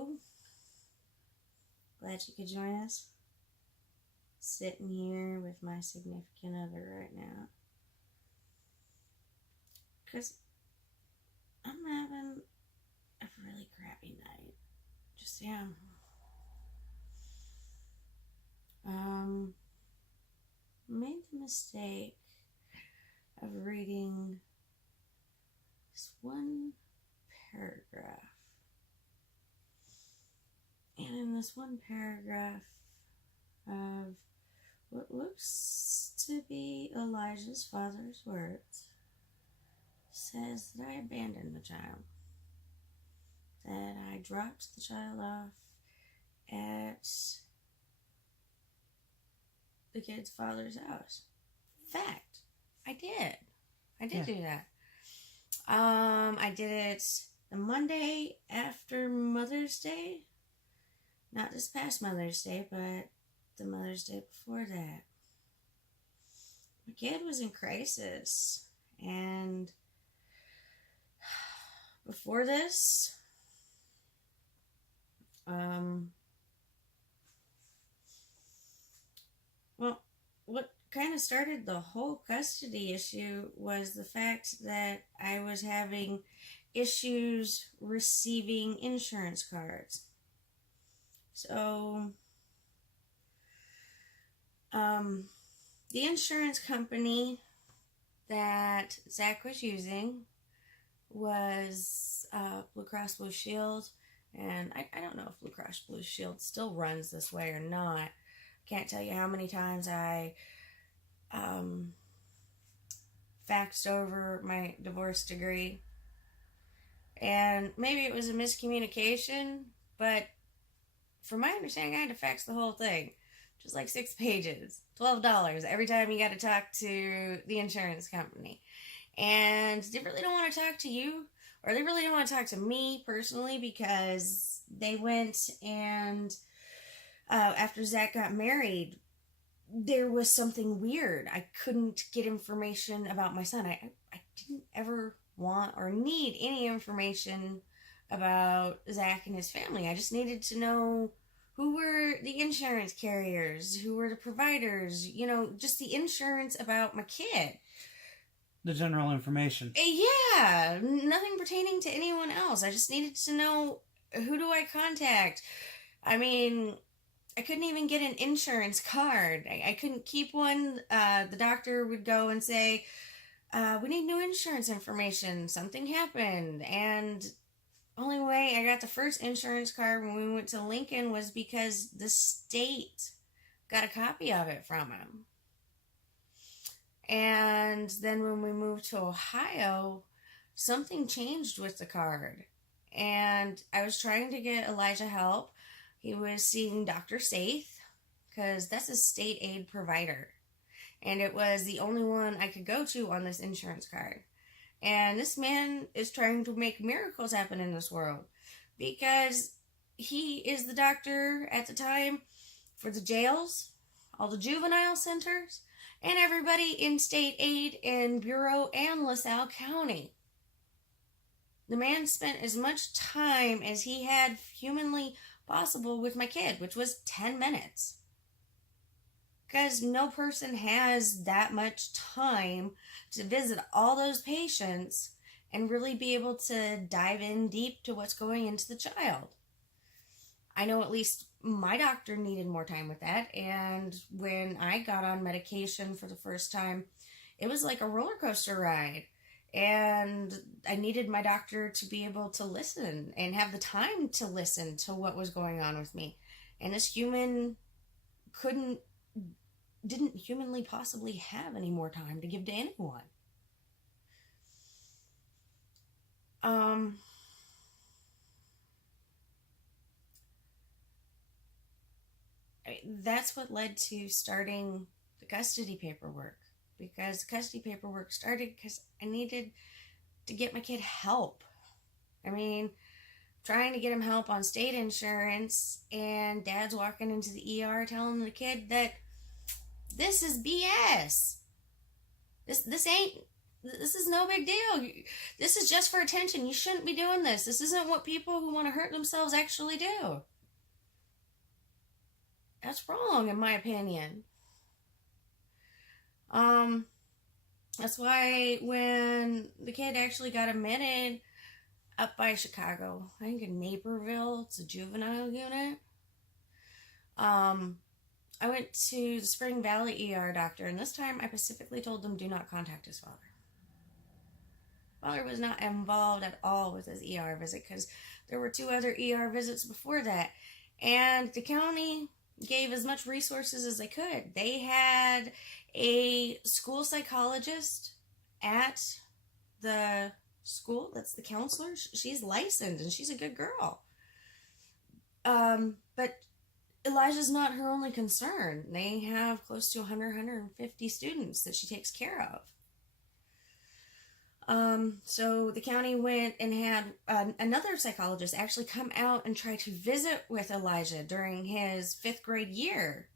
Boo. Glad you could join us. Sitting here with my significant other right now. Because I'm having a really crappy night. Just am. Made the mistake of reading this one paragraph. And in this one paragraph of what looks to be Elijah's father's words, says that I abandoned the child. That I dropped the child off at the kid's father's house. Fact, I did. I did do that. I did it the Monday after Mother's Day. Not this past Mother's Day, but the Mother's Day before that. My kid was in crisis. And before this, well, what kind of started the whole custody issue was the fact that I was having issues receiving insurance cards. So, the insurance company that Zach was using was Blue Cross Blue Shield, and I don't know if Blue Cross Blue Shield still runs this way or not. Can't tell you how many times I faxed over my divorce decree, and maybe it was a miscommunication, but from my understanding, I had to fax the whole thing. Just like 6 pages, $12 every time you got to talk to the insurance company. And they really don't want to talk to you, or they really don't want to talk to me personally, because they went and after Zach got married, there was something weird. I couldn't get information about my son. I didn't ever want or need any information about Zach and his family. I just needed to know who were the insurance carriers, who were the providers, just the insurance about my kid. The general information. Yeah, nothing pertaining to anyone else. I just needed to know, who do I contact? I mean, I couldn't even get an insurance card. I couldn't keep one. The doctor would go and say, we need new insurance information. Something happened. And only way I got the first insurance card when we went to Lincoln was because the state got a copy of it from him. And then when we moved to Ohio, something changed with the card. And I was trying to get Elijah help. He was seeing Dr. Saith, because that's a state aid provider. And it was the only one I could go to on this insurance card. And this man is trying to make miracles happen in this world, because he is the doctor at the time for the jails, all the juvenile centers, and everybody in state aid in Bureau and LaSalle County. The man spent as much time as he had humanly possible with my kid, which was 10 minutes. Because no person has that much time to visit all those patients and really be able to dive in deep to what's going into the child. I know at least my doctor needed more time with that, and when I got on medication for the first time, it was like a roller coaster ride, and I needed my doctor to be able to listen and have the time to listen to what was going on with me. And this human didn't humanly possibly have any more time to give to anyone. That's what led to starting the custody paperwork, because the custody paperwork started because I needed to get my kid help. I mean, trying to get him help on state insurance, and dad's walking into the ER telling the kid that this is BS. This ain't This is no big deal. This is just for attention. You shouldn't be doing this. This isn't what people who want to hurt themselves actually do. That's wrong, in my opinion. Um, that's why when the kid actually got admitted up by Chicago, I think in Naperville, it's a juvenile unit. Um, I went to the Spring Valley ER doctor, and this time I specifically told them do not contact his father. Father was not involved at all with his ER visit because there were 2 other ER visits before that, and the county gave as much resources as they could. They had a school psychologist at the school. That's the counselor. She's licensed and she's a good girl. But Elijah's not her only concern. They have close to 150 students that she takes care of. So the county went and had another psychologist actually come out and try to visit with Elijah during his 5th grade year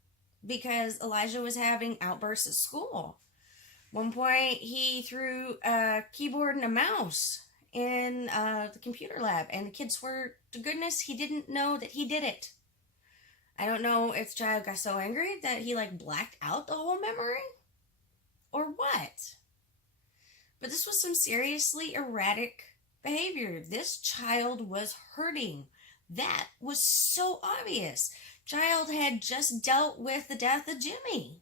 because Elijah was having outbursts at school. One point, he threw a keyboard and a mouse in the computer lab, and the kid swore to goodness he didn't know that he did it. I don't know if the child got so angry that he blacked out the whole memory or what. But this was some seriously erratic behavior. This child was hurting. That was so obvious. Child had just dealt with the death of Jimmy.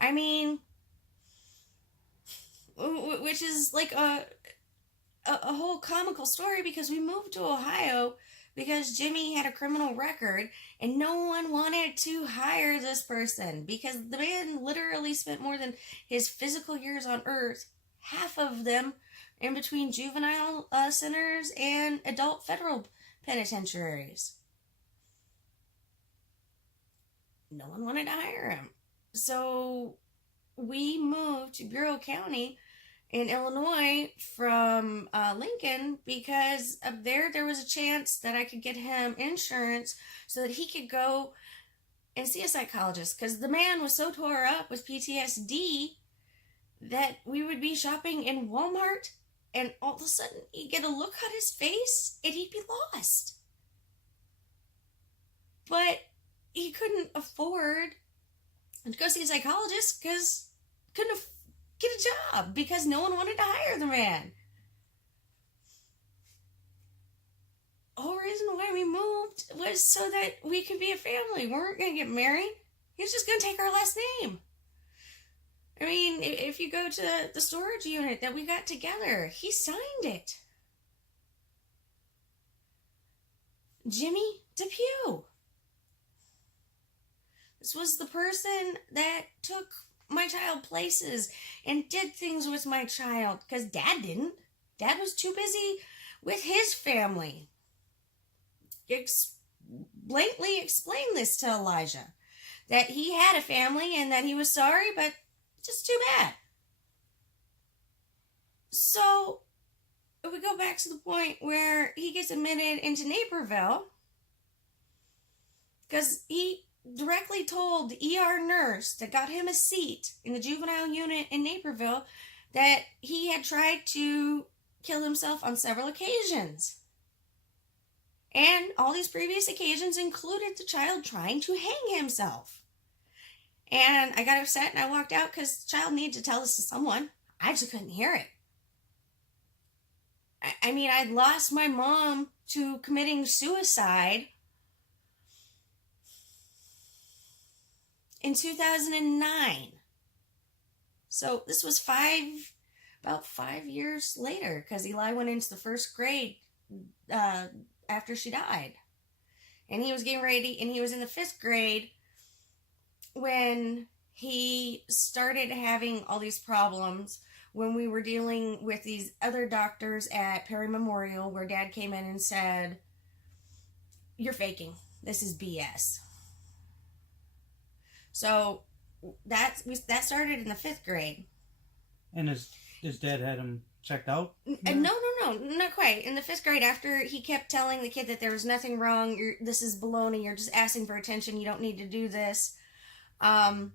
I mean, which is like a whole comical story because we moved to Ohio because Jimmy had a criminal record and no one wanted to hire this person because the man literally spent more than his physical years on earth, half of them in between juvenile centers and adult federal penitentiaries. No one wanted to hire him. So we moved to Bureau County in Illinois from Lincoln because up there was a chance that I could get him insurance so that he could go and see a psychologist because the man was so tore up with PTSD that we would be shopping in Walmart and all of a sudden he'd get a look on his face and he'd be lost. But he couldn't afford to go see a psychologist because couldn't get a job because no one wanted to hire the man. The whole reason why we moved was so that we could be a family. We weren't going to get married. He was just going to take our last name. I mean, if you go to the storage unit that we got together, he signed it. Jimmy Depew. This was the person that took my child places and did things with my child because Dad didn't. Dad was too busy with his family. Blatantly explained this to Elijah, that he had a family and that he was sorry, but just too bad. So we go back to the point where he gets admitted into Naperville because he directly told the ER nurse that got him a seat in the juvenile unit in Naperville that he had tried to kill himself on several occasions. And all these previous occasions included the child trying to hang himself. And I got upset and I walked out because the child needed to tell this to someone. I just couldn't hear it. I mean, I'd lost my mom to committing suicide in 2009. So this was about 5 years later because Eli went into the 1st grade after she died. And he was getting ready, and he was in the 5th grade when he started having all these problems when we were dealing with these other doctors at Perry Memorial where Dad came in and said, "You're faking. This is BS." So that started in the 5th grade. And his dad had him checked out? No, not quite. In the 5th grade, after he kept telling the kid that there was nothing wrong, this is baloney, you're just asking for attention, you don't need to do this. Things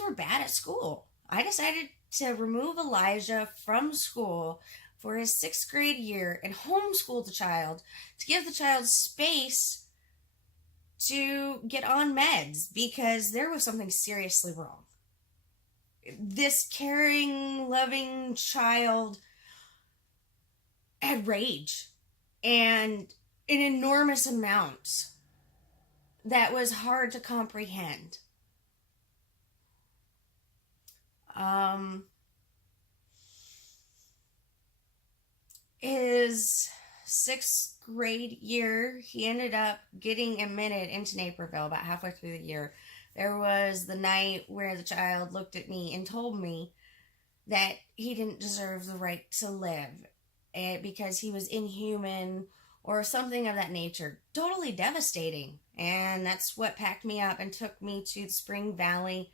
were bad at school. I decided to remove Elijah from school for his 6th grade year and homeschool the child to give the child space to get on meds because there was something seriously wrong. This caring, loving child had rage and in enormous amounts that was hard to comprehend. His 6th grade year, he ended up getting admitted into Naperville about halfway through the year. There was the night where the child looked at me and told me that he didn't deserve the right to live because he was inhuman or something of that nature. Totally devastating. And that's what packed me up and took me to the Spring Valley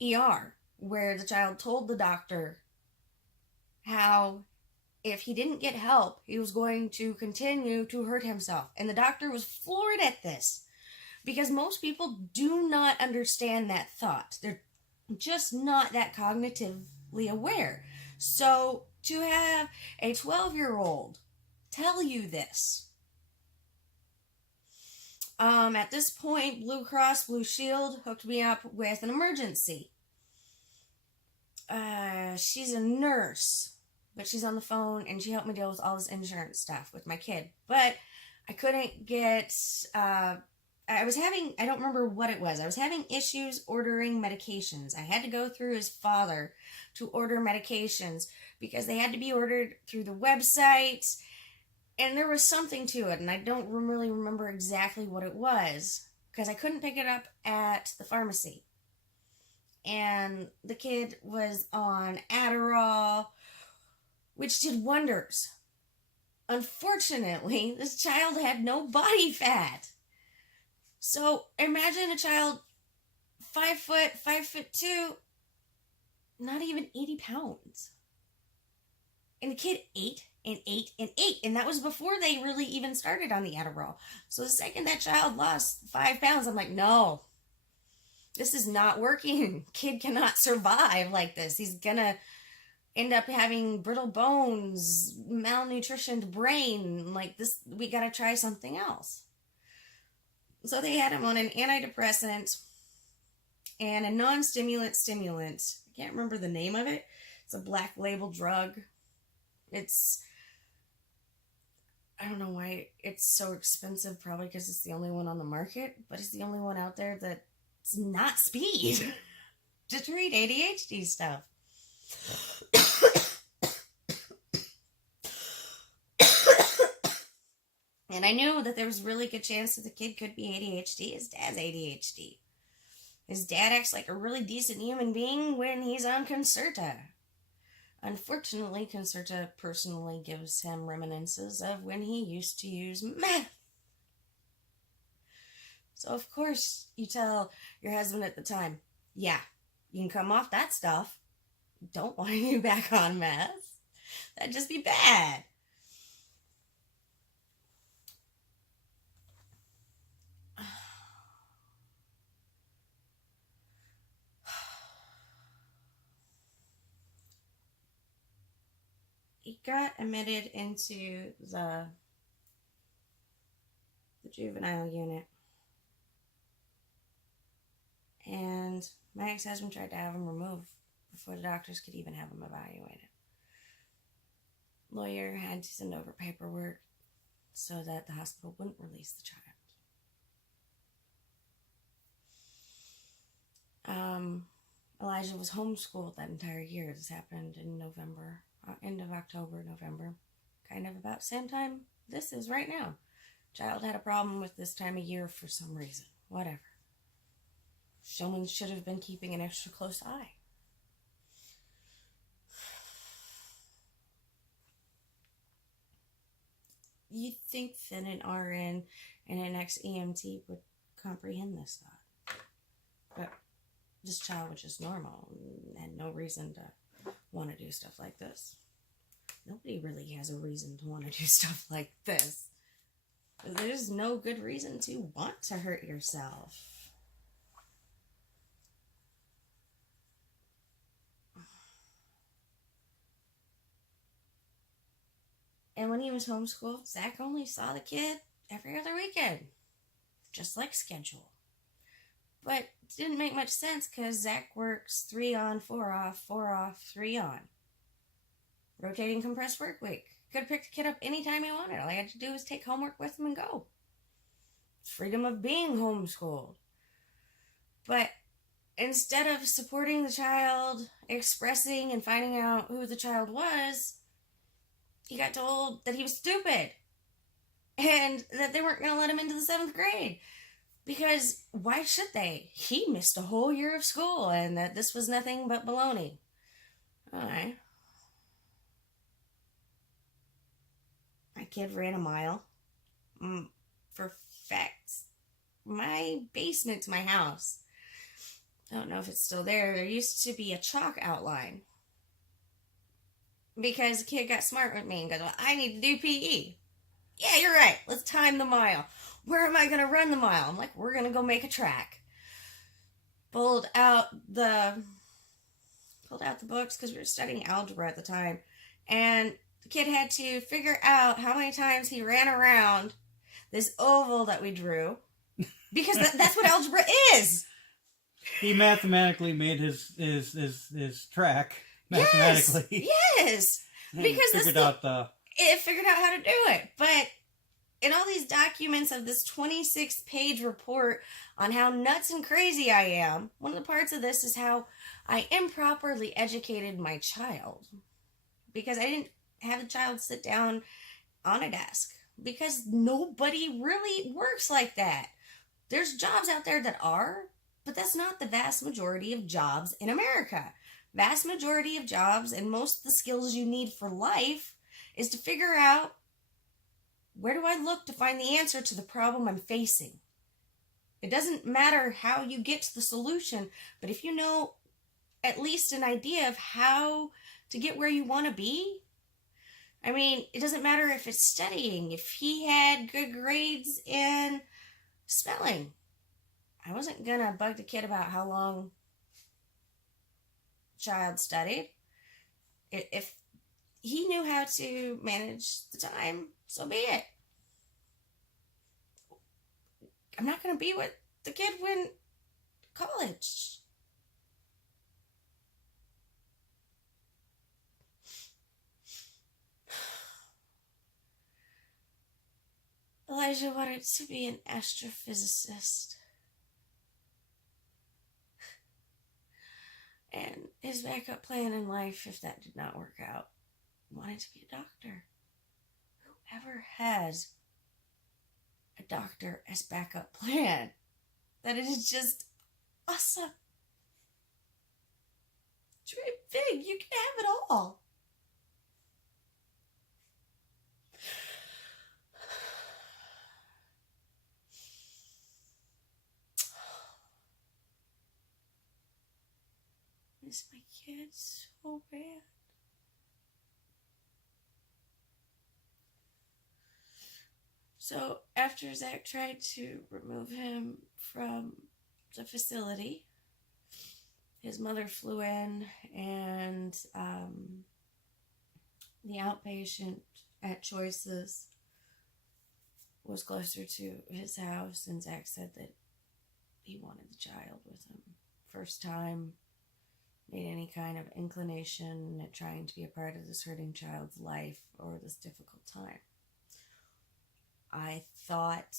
ER, where the child told the doctor how if he didn't get help, he was going to continue to hurt himself. And the doctor was floored at this because most people do not understand that thought. They're just not that cognitively aware. So to have a 12-year-old tell you this, at this point, Blue Cross Blue Shield hooked me up with an emergency. She's a nurse, but she's on the phone and she helped me deal with all this insurance stuff with my kid. But I couldn't get, I don't remember what it was. I was having issues ordering medications. I had to go through his father to order medications because they had to be ordered through the website. And there was something to it, and I don't really remember exactly what it was because I couldn't pick it up at the pharmacy. And the kid was on Adderall, which did wonders. Unfortunately, this child had no body fat. So imagine a child 5 foot, 5'2", not even 80 pounds. And the kid ate and ate and ate. And that was before they really even started on the Adderall. So the second that child lost 5 pounds, I'm like, no, this is not working. Kid cannot survive like this. He's gonna end up having brittle bones, malnutritioned brain. Like this, we gotta try something else. So they had him on an antidepressant and a non-stimulant stimulant. I can't remember the name of it. It's a black label drug. I don't know why it's so expensive, probably because it's the only one on the market, but it's the only one out there that's not speed to treat ADHD stuff. And I knew that there was a really good chance that the kid could be ADHD. His dad's ADHD. His dad acts like a really decent human being when he's on Concerta. Unfortunately, Concerta personally gives him reminiscences of when he used to use meth. So, of course, you tell your husband at the time, yeah, you can come off that stuff. Don't want you back on meth. That'd just be bad. He got admitted into the juvenile unit. And my ex-husband tried to have him removed before the doctors could even have him evaluated. Lawyer had to send over paperwork so that the hospital wouldn't release the child. Elijah was homeschooled that entire year. This happened in November, end of October, November, kind of about the same time this is right now. Child had a problem with this time of year for some reason. Whatever. Someone should have been keeping an extra close eye. You'd think that an RN and an ex-EMT would comprehend this thought. But this child was just normal and had no reason to want to do stuff like this. Nobody really has a reason to want to do stuff like this. There's no good reason to want to hurt yourself. And when he was homeschooled, Zach only saw the kid every other weekend, just like schedule. But it didn't make much sense because Zach works 3 on, 4 off, 4 off, 3 on. Rotating compressed work week. Could have picked the kid up anytime he wanted. All he had to do was take homework with him and go. Freedom of being homeschooled. But instead of supporting the child, expressing and finding out who the child was, he got told that he was stupid and that they weren't going to let him into the 7th grade. Because why should they? He missed a whole year of school and that this was nothing but baloney. All right. My kid ran a mile. For facts, my basement's my house. I don't know if it's still there. There used to be a chalk outline. Because the kid got smart with me and goes, well, I need to do PE. Yeah, you're right. Let's time the mile. Where am I going to run the mile? I'm like, we're going to go make a track. Pulled out the books because we were studying algebra at the time. And the kid had to figure out how many times he ran around this oval that we drew. Because that's what algebra is. He mathematically made his track. Mathematically. Yes. Because it figured out how to do it. But in all these documents of this 26-page report on how nuts and crazy I am, one of the parts of this is how I improperly educated my child. Because I didn't have the child sit down on a desk. Because nobody really works like that. There's jobs out there that are, but that's not the vast majority of jobs in America. Vast majority of jobs and most of the skills you need for life is to figure out, where do I look to find the answer to the problem I'm facing? It doesn't matter how you get to the solution, but if you know at least an idea of how to get where you want to be, I mean, it doesn't matter if it's studying. If he had good grades in spelling, I wasn't going to bug the kid about how long the child studied. If he knew how to manage the time, so be it. I'm not going to be with the kid when college. Elijah wanted to be an astrophysicist. And his backup plan in life, if that did not work out, wanted to be a doctor. Whoever has a doctor as backup plan, that is just awesome. Dream big, you can have it all. Miss my kids so bad. So after Zach tried to remove him from the facility, his mother flew in, and the outpatient at Choices was closer to his house, and Zach said that he wanted the child with him. First time made any kind of inclination at trying to be a part of this hurting child's life or this difficult time. I thought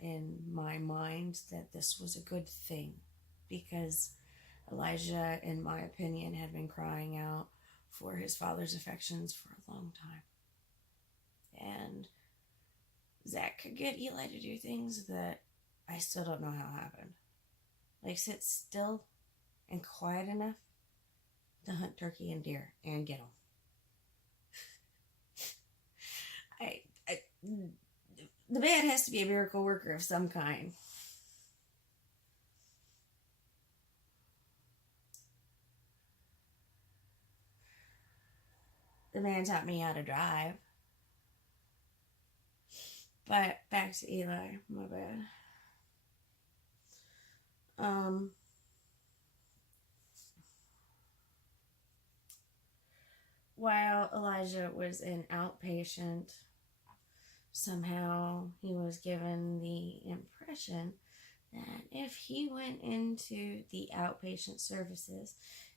in my mind that this was a good thing because Elijah, in my opinion, had been crying out for his father's affections for a long time. And Zach could get Eli to do things that I still don't know how happened. Like sit still and quiet enough to hunt turkey and deer and get them. The man has to be a miracle worker of some kind. The man taught me how to drive. But back to Eli, my bad. While Elijah was in outpatient, Somehow he was given the impression that if he went into the outpatient services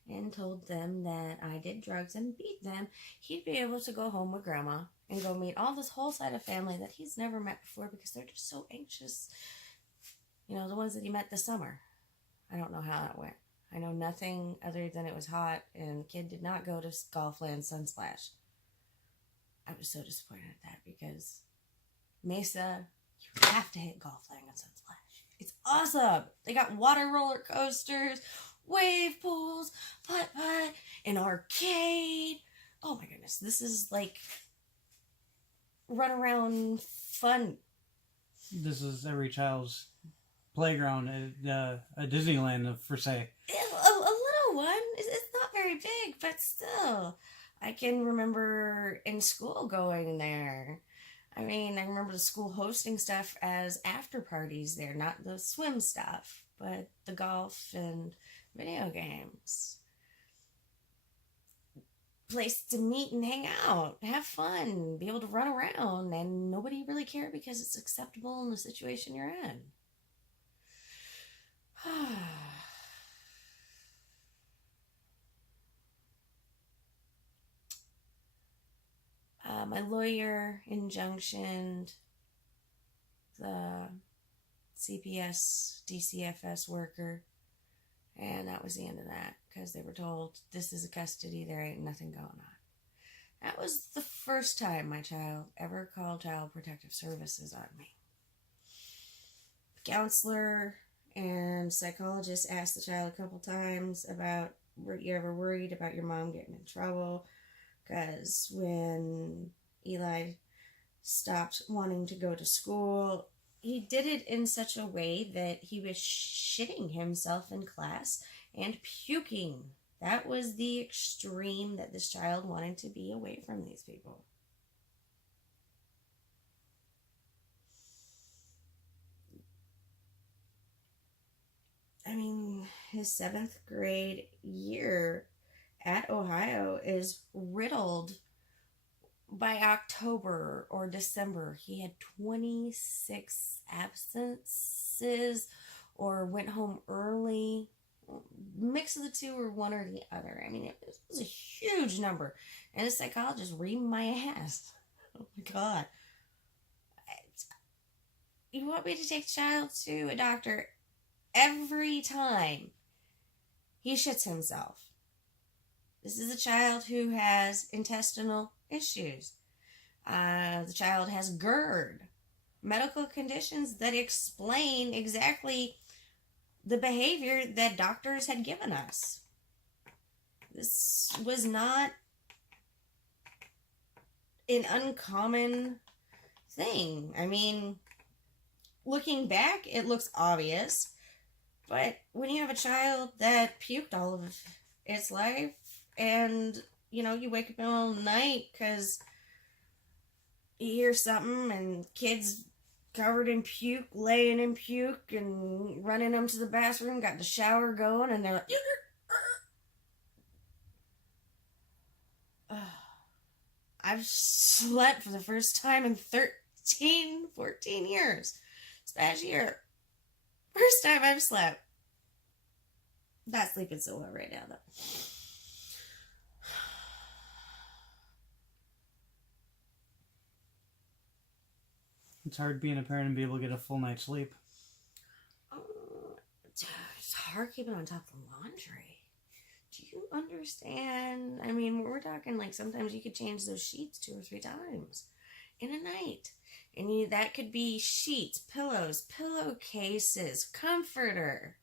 and told them that I did drugs and beat them, he'd be able to go home with grandma and go meet all this whole side of family that he's never met before because they're just so anxious. You know, the ones that he met this summer. I don't know how that went. I know nothing other than it was hot and the kid did not go to Golfland Sunsplash. I was so disappointed at that because Mesa, you have to hit Golfland and Sunsplash. It's awesome. They got water roller coasters, wave pools, putt-putt, an arcade. Oh my goodness, this is like run around fun. This is every child's playground at Disneyland, per se. A little one. It's not very big, but still. I can remember in school going there. I mean, I remember the school hosting stuff as after parties there, not the swim stuff, but the golf and video games. Place to meet and hang out, have fun, be able to run around, and nobody really care because it's acceptable in the situation you're in. My lawyer injunctioned the CPS DCFS worker, and that was the end of that because they were told this is a custody, there ain't nothing going on. That was the first time my child ever called Child Protective Services on me. The counselor and psychologist asked the child a couple times about, were you ever worried about your mom getting in trouble? Because when Eli stopped wanting to go to school, he did it in such a way that he was shitting himself in class and puking. That was the extreme that this child wanted to be away from these people. I mean, his 7th grade year at Ohio is riddled. By October or December, he had 26 absences or went home early. Mix of the two or one or the other. I mean, it was a huge number. And the psychologist reading my ass. Oh my God. You want me to take the child to a doctor every time he shits himself? This is a child who has intestinal issues. The child has GERD, medical conditions that explain exactly the behavior that doctors had given us. This was not an uncommon thing. I mean, looking back, it looks obvious, but when you have a child that puked all of its life, and you know, you wake up in the middle of the night because you hear something and kids covered in puke, laying in puke and running them to the bathroom, got the shower going, and they're like, I've slept for the first time in 13, 14 years. This past year. First time I've slept. Not sleeping so well right now, though. It's hard being a parent and be able to get a full night's sleep. It's hard keeping on top of the laundry. Do you understand? I mean, we're talking like sometimes you could change those sheets 2 or 3 times in a night. And that could be sheets, pillows, pillowcases, comforter.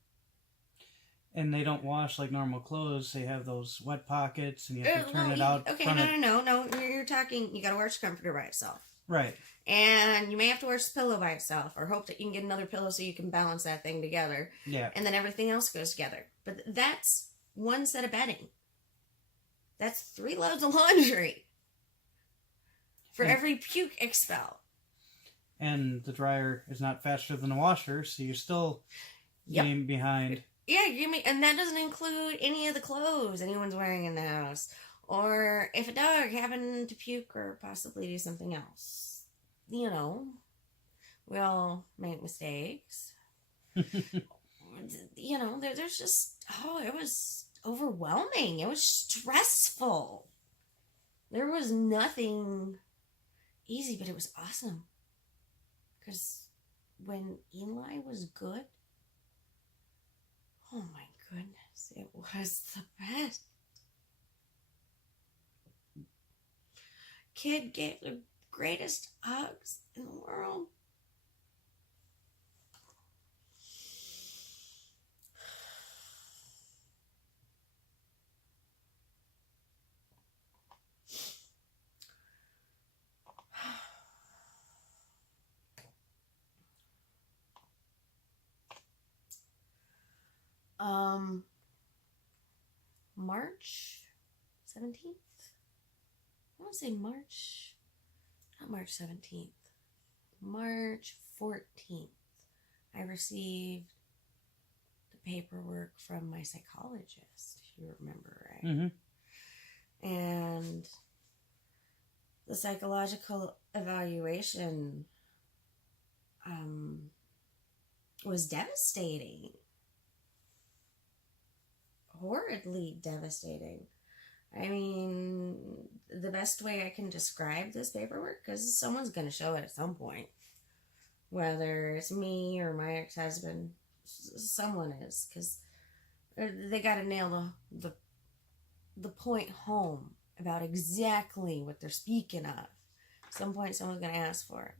And they don't wash like normal clothes. They have those wet pockets, and you have to turn it out. Okay, no. You're talking, you gotta wash the comforter by itself. Right. And you may have to wash the pillow by itself, or hope that you can get another pillow so you can balance that thing together. Yeah. And then everything else goes together. But that's one set of bedding. That's 3 loads of laundry for every puke expel. And the dryer is not faster than the washer, so you're still getting behind. Yeah, and that doesn't include any of the clothes anyone's wearing in the house. Or if a dog happened to puke or possibly do something else. you know, we all make mistakes. There's just, oh, it was overwhelming. It was stressful. There was nothing easy, but it was awesome. Because when Eli was good, oh my goodness, it was the best. Kid gave the greatest hugs in the world. March 17th? I want to say March, not March 17th, March 14th. I received the paperwork from my psychologist, if you remember, right? Mm-hmm. And the psychological evaluation was devastating. Horridly devastating. I mean, the best way I can describe this paperwork, because someone's going to show it at some point, whether it's me or my ex-husband, someone is, because they got to nail the point home about exactly what they're speaking of. At some point, someone's going to ask for it.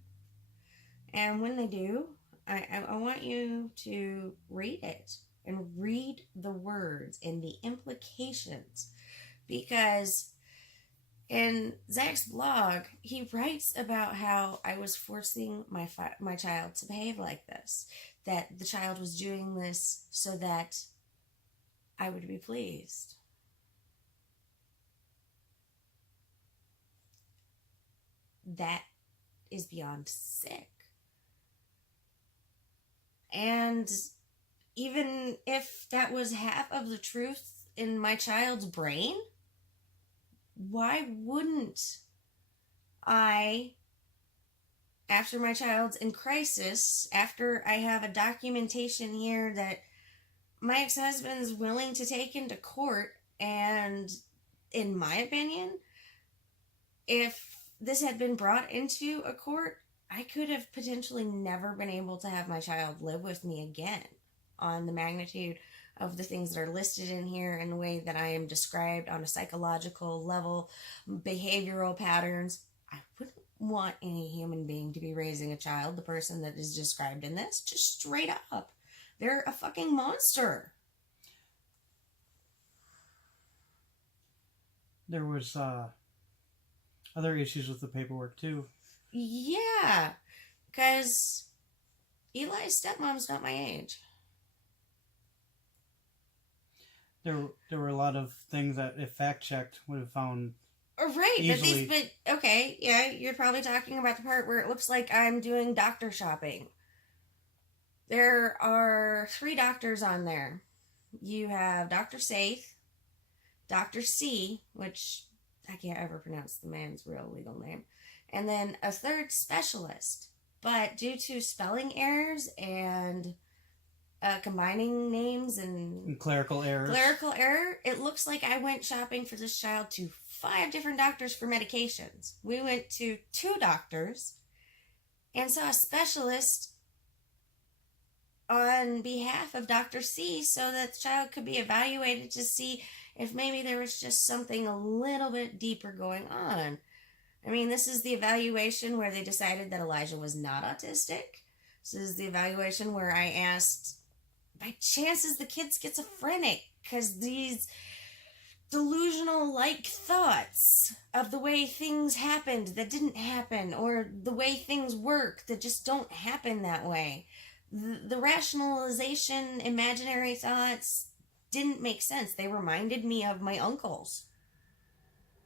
And when they do, I want you to read it and read the words and the implications, because in Zach's blog, he writes about how I was forcing my child to behave like this, that the child was doing this so that I would be pleased. That is beyond sick. And even if that was half of the truth in my child's brain, why wouldn't I, after my child's in crisis, after I have a documentation here that my ex-husband's willing to take into court, and in my opinion, if this had been brought into a court, I could have potentially never been able to have my child live with me again, on the magnitude of the things that are listed in here and the way that I am described on a psychological level, behavioral patterns. I wouldn't want any human being to be raising a child, the person that is described in this, just straight up. They're a fucking monster. There was other issues with the paperwork too. Yeah, because Eli's stepmom's not my age. There were a lot of things that, if fact checked, would have found Right, easily. but okay, yeah, you're probably talking about the part where it looks like I'm doing doctor shopping. There are 3 doctors on there. You have Dr. Saith, Dr. C, which I can't ever pronounce the man's real legal name, and then a 3rd specialist. But due to spelling errors and combining names and clerical errors. It looks like I went shopping for this child to 5 different doctors for medications. We went to 2 doctors and saw a specialist on behalf of Dr. C so that the child could be evaluated to see if maybe there was just something a little bit deeper going on. I mean, this is the evaluation where they decided that Elijah was not autistic. This is the evaluation where I asked, by chance is the kid schizophrenic? Because these delusional like thoughts of the way things happened that didn't happen, or the way things work that just don't happen that way. The rationalization, imaginary thoughts didn't make sense. They reminded me of my uncles.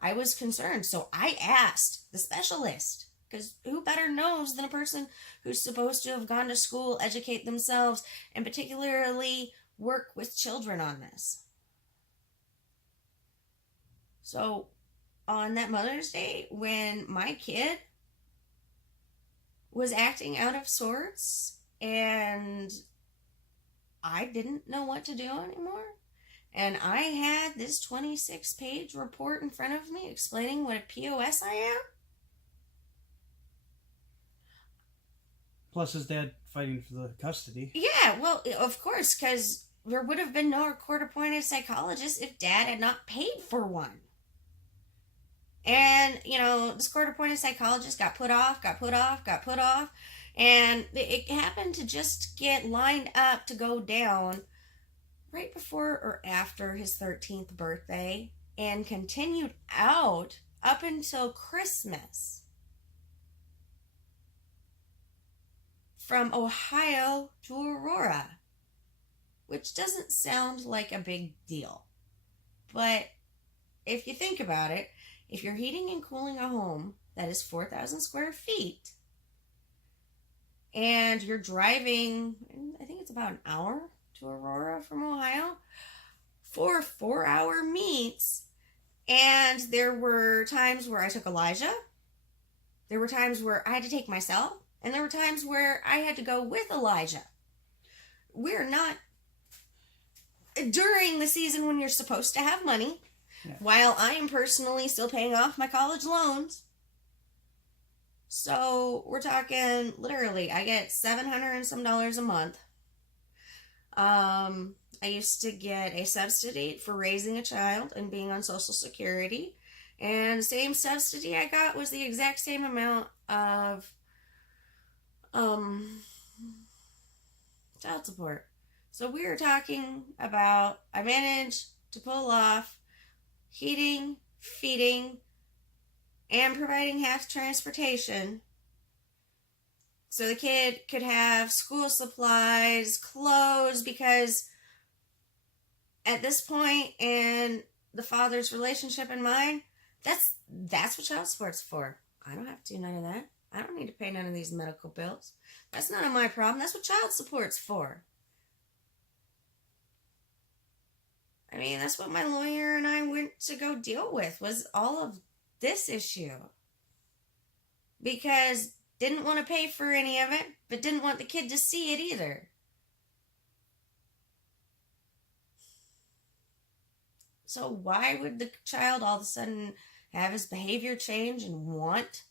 I was concerned, so I asked the specialist, because who better knows than a person who's supposed to have gone to school, educate themselves, and particularly work with children on this. So on that Mother's Day, when my kid was acting out of sorts, and I didn't know what to do anymore. And I had this 26-page report in front of me explaining what a POS I am. Plus his dad fighting for the custody. Yeah, well, of course, because there would have been no court-appointed psychologist if Dad had not paid for one. And, this court-appointed psychologist got put off, got put off, got put off. And it happened to just get lined up to go down right before or after his 13th birthday and continued out up until Christmas. From Ohio to Aurora, which doesn't sound like a big deal. But if you think about it, if you're heating and cooling a home that is 4,000 square feet and you're driving, I think it's about an hour to Aurora from Ohio, for 4-hour meets, and there were times where I took Elijah, there were times where I had to take myself, and there were times where I had to go with Elijah. We're not during the season when you're supposed to have money, while I am personally still paying off my college loans. So we're talking literally, I get $700 and some a month. I used to get a subsidy for raising a child and being on Social Security, and the same subsidy I got was the exact same amount of child support. So we were talking about, I managed to pull off heating, feeding, and providing half transportation so the kid could have school supplies, clothes, because at this point in the father's relationship and mine, that's what child support's for. I don't have to do none of that. I don't need to pay none of these medical bills. That's none of my problem. That's what child support's for. I mean, that's what my lawyer and I went to go deal with, was all of this issue. Because didn't want to pay for any of it, but didn't want the kid to see it either. So why would the child all of a sudden have his behavior change and want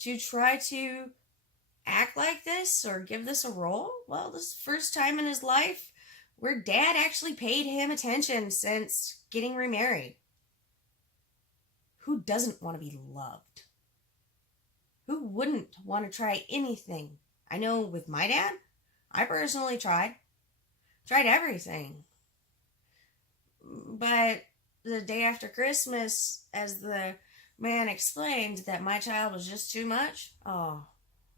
to try to act like this or give this a role? Well, this is the first time in his life where Dad actually paid him attention since getting remarried. Who doesn't want to be loved? Who wouldn't want to try anything? I know with my dad, I personally tried everything. But the day after Christmas, as the man explained that my child was just too much, oh,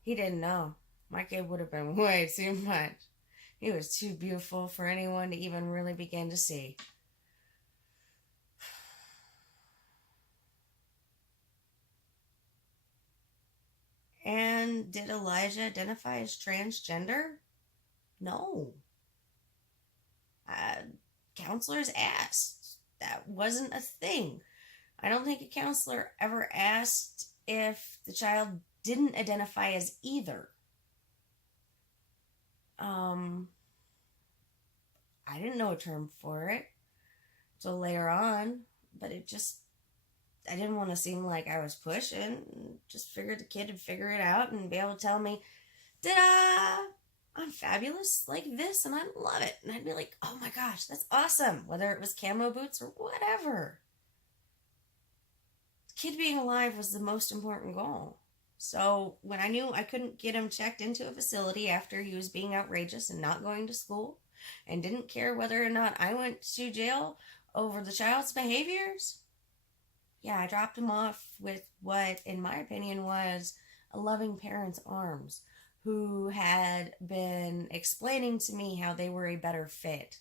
he didn't know. My kid would have been way too much. He was too beautiful for anyone to even really begin to see. And did Elijah identify as transgender? No. Counselors asked. That wasn't a thing. I don't think a counselor ever asked if the child didn't identify as either. I didn't know a term for it till later on, but I didn't want to seem like I was pushing. Just figured the kid would figure it out and be able to tell me, I'm fabulous like this and I love it. And I'd be like, oh my gosh, that's awesome. Whether it was camo boots or whatever. The kid being alive was the most important goal. So when I knew I couldn't get him checked into a facility after he was being outrageous and not going to school, and didn't care whether or not I went to jail over the child's behaviors, yeah, I dropped him off with what, in my opinion, was a loving parent's arms, who had been explaining to me how they were a better fit,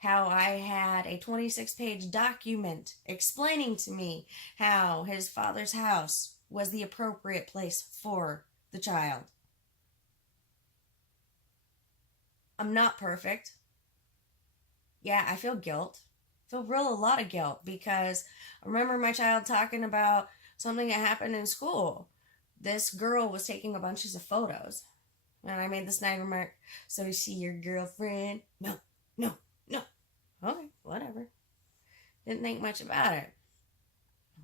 how I had a 26-page document explaining to me how his father's house was the appropriate place for the child. I'm not perfect. Yeah, I feel guilt. I feel a lot of guilt because I remember my child talking about something that happened in school. this girl was taking a bunches of photos. And I made the snide remark, "So is she your girlfriend?" "No, no, no." "Okay, whatever." Didn't think much about it.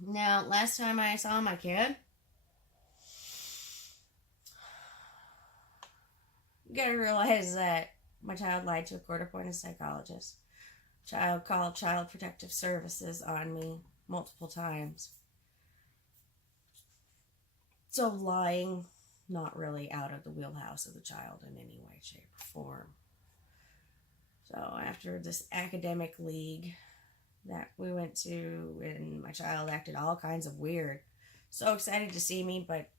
Now, last time I saw my kid, you gotta realize that my child lied to a court-appointed psychologist. Child called Child Protective Services on me multiple times. So lying, not really out of the wheelhouse of the child in any way, shape, or form. So after this academic league that we went to, and my child acted all kinds of weird, so excited to see me, but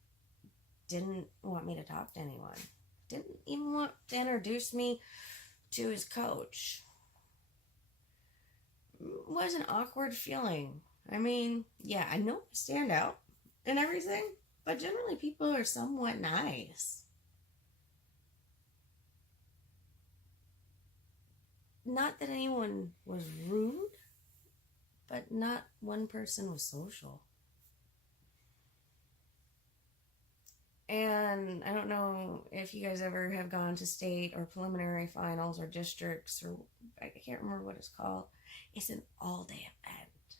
didn't want me to talk to anyone. Didn't even want to introduce me to his coach. It was an awkward feeling. I mean, yeah, I know I stand out and everything, but generally people are somewhat nice. Not that anyone was rude, but not one person was social. And I don't know if you guys ever have gone to state or preliminary finals or districts, or I can't remember what it's called. It's an all-day event.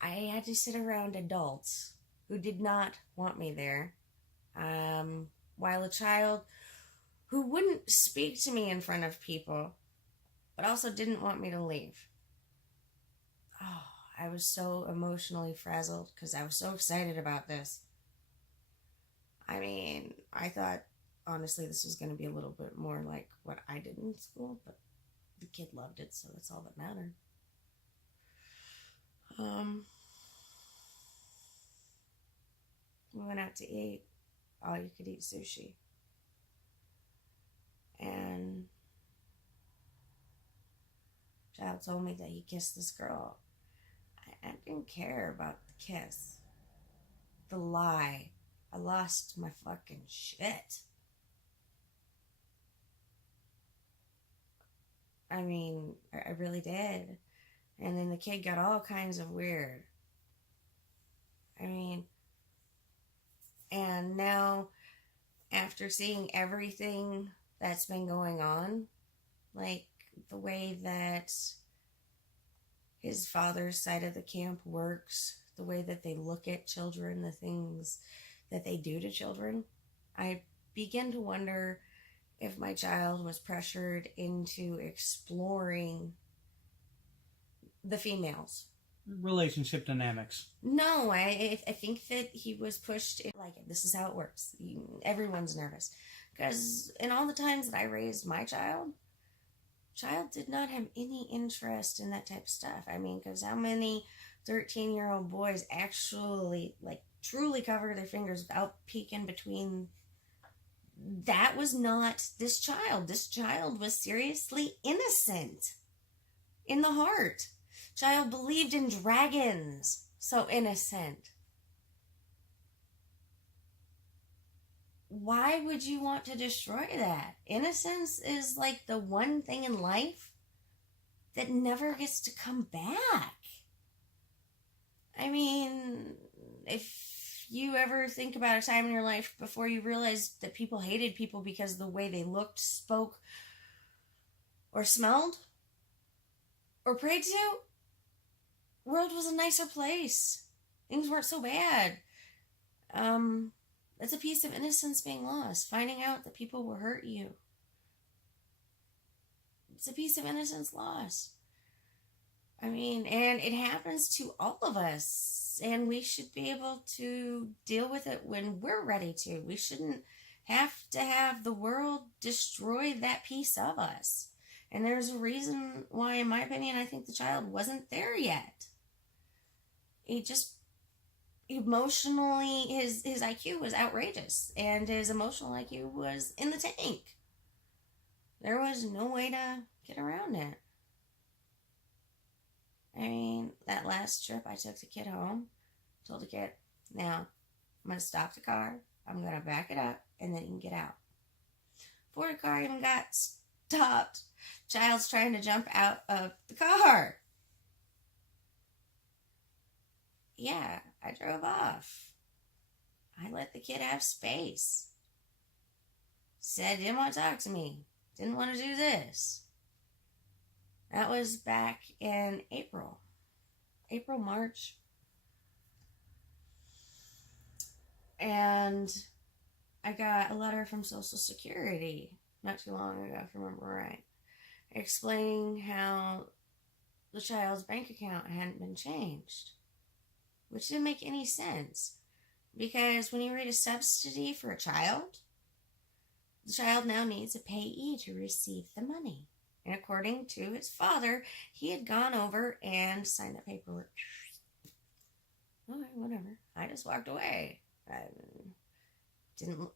I had to sit around adults who did not want me there, while a child who wouldn't speak to me in front of people, but also didn't want me to leave. Oh, I was so emotionally frazzled because I was so excited about this. I mean, I thought, honestly, this was going to be a little bit more like what I did in school, but the kid loved it, so that's all that mattered. We went out to eat, all you could eat sushi. And child told me that he kissed this girl. I didn't care about the kiss. The lie. I lost my fucking shit. I mean, I really did. And then the kid got all kinds of weird. I mean, and now, after seeing everything that's been going on, like the way that his father's side of the camp works, the way that they look at children, the things that they do to children, I begin to wonder if my child was pressured into exploring the females. Relationship dynamics. No, I think that he was pushed in, like, this is how it works. Everyone's nervous. Because in all the times that I raised my child did not have any interest in that type of stuff. I mean, because how many 13-year-old boys actually, like, truly cover their fingers without peeking between? That was not this child. This child was seriously innocent in the heart. Child believed in dragons. So innocent. Why would you want to destroy that? Innocence is like the one thing in life that never gets to come back. I mean, if you ever think about a time in your life before you realized that people hated people because of the way they looked, spoke, or smelled, or prayed to, the world was a nicer place. Things weren't so bad. It's a piece of innocence being lost. Finding out that people will hurt you. It's a piece of innocence lost. I mean, and it happens to all of us. And we should be able to deal with it when we're ready to. We shouldn't have to have the world destroy that piece of us. And there's a reason why, in my opinion, I think the child wasn't there yet. He just emotionally, his IQ was outrageous, and his emotional IQ was in the tank. There was no way to get around it. I mean, that last trip I took the kid home, told the kid, now, I'm going to stop the car, I'm going to back it up, and then you can get out. Before the car even got stopped, child's trying to jump out of the car. Yeah, I drove off. I let the kid have space. Said didn't want to talk to me. Didn't want to do this. That was back in April, March. And I got a letter from Social Security not too long ago, if I remember right, explaining how the child's bank account hadn't been changed, which didn't make any sense. Because when you read a subsidy for a child, the child now needs a payee to receive the money. And according to his father, he had gone over and signed that paperwork. Okay, whatever. I just walked away. I didn't,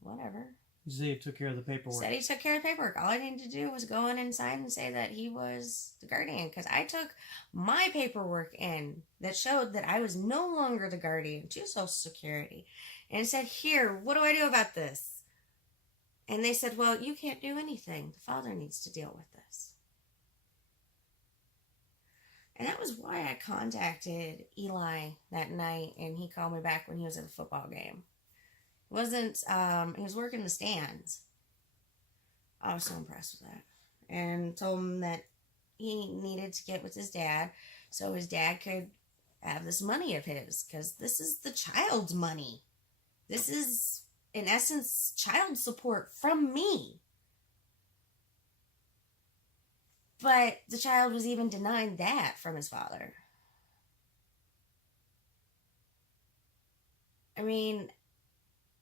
whatever. He took care of the paperwork. Said he took care of the paperwork. All I needed to do was go in and sign and say that he was the guardian. Because I took my paperwork in that showed that I was no longer the guardian to Social Security. And said, here, what do I do about this? And they said, well, you can't do anything. The father needs to deal with this. And that was why I contacted Eli that night, and he called me back when he was at a football game. He was working the stands. I was so impressed with that. And told him that he needed to get with his dad so his dad could have this money of his, because this is the child's money. This is, in essence, child support from me. But the child was even denied that from his father. I mean,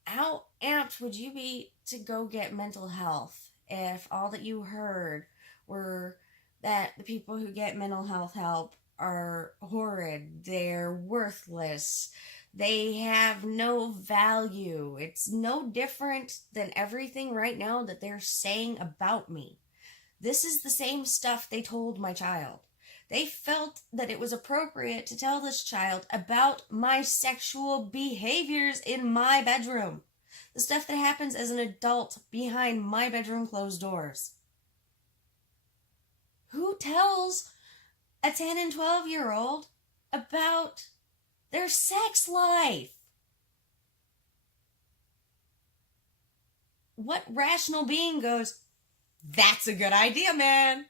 how amped would you be to go get mental health if all that you heard were that the people who get mental health help are horrid, they're worthless, they have no value? It's no different than everything right now that they're saying about me. This is the same stuff they told my child. They felt that it was appropriate to tell this child about my sexual behaviors in my bedroom. The stuff that happens as an adult behind my bedroom closed doors. Who tells a 10 and 12-year-old about their sex life? What rational being goes, that's a good idea, man.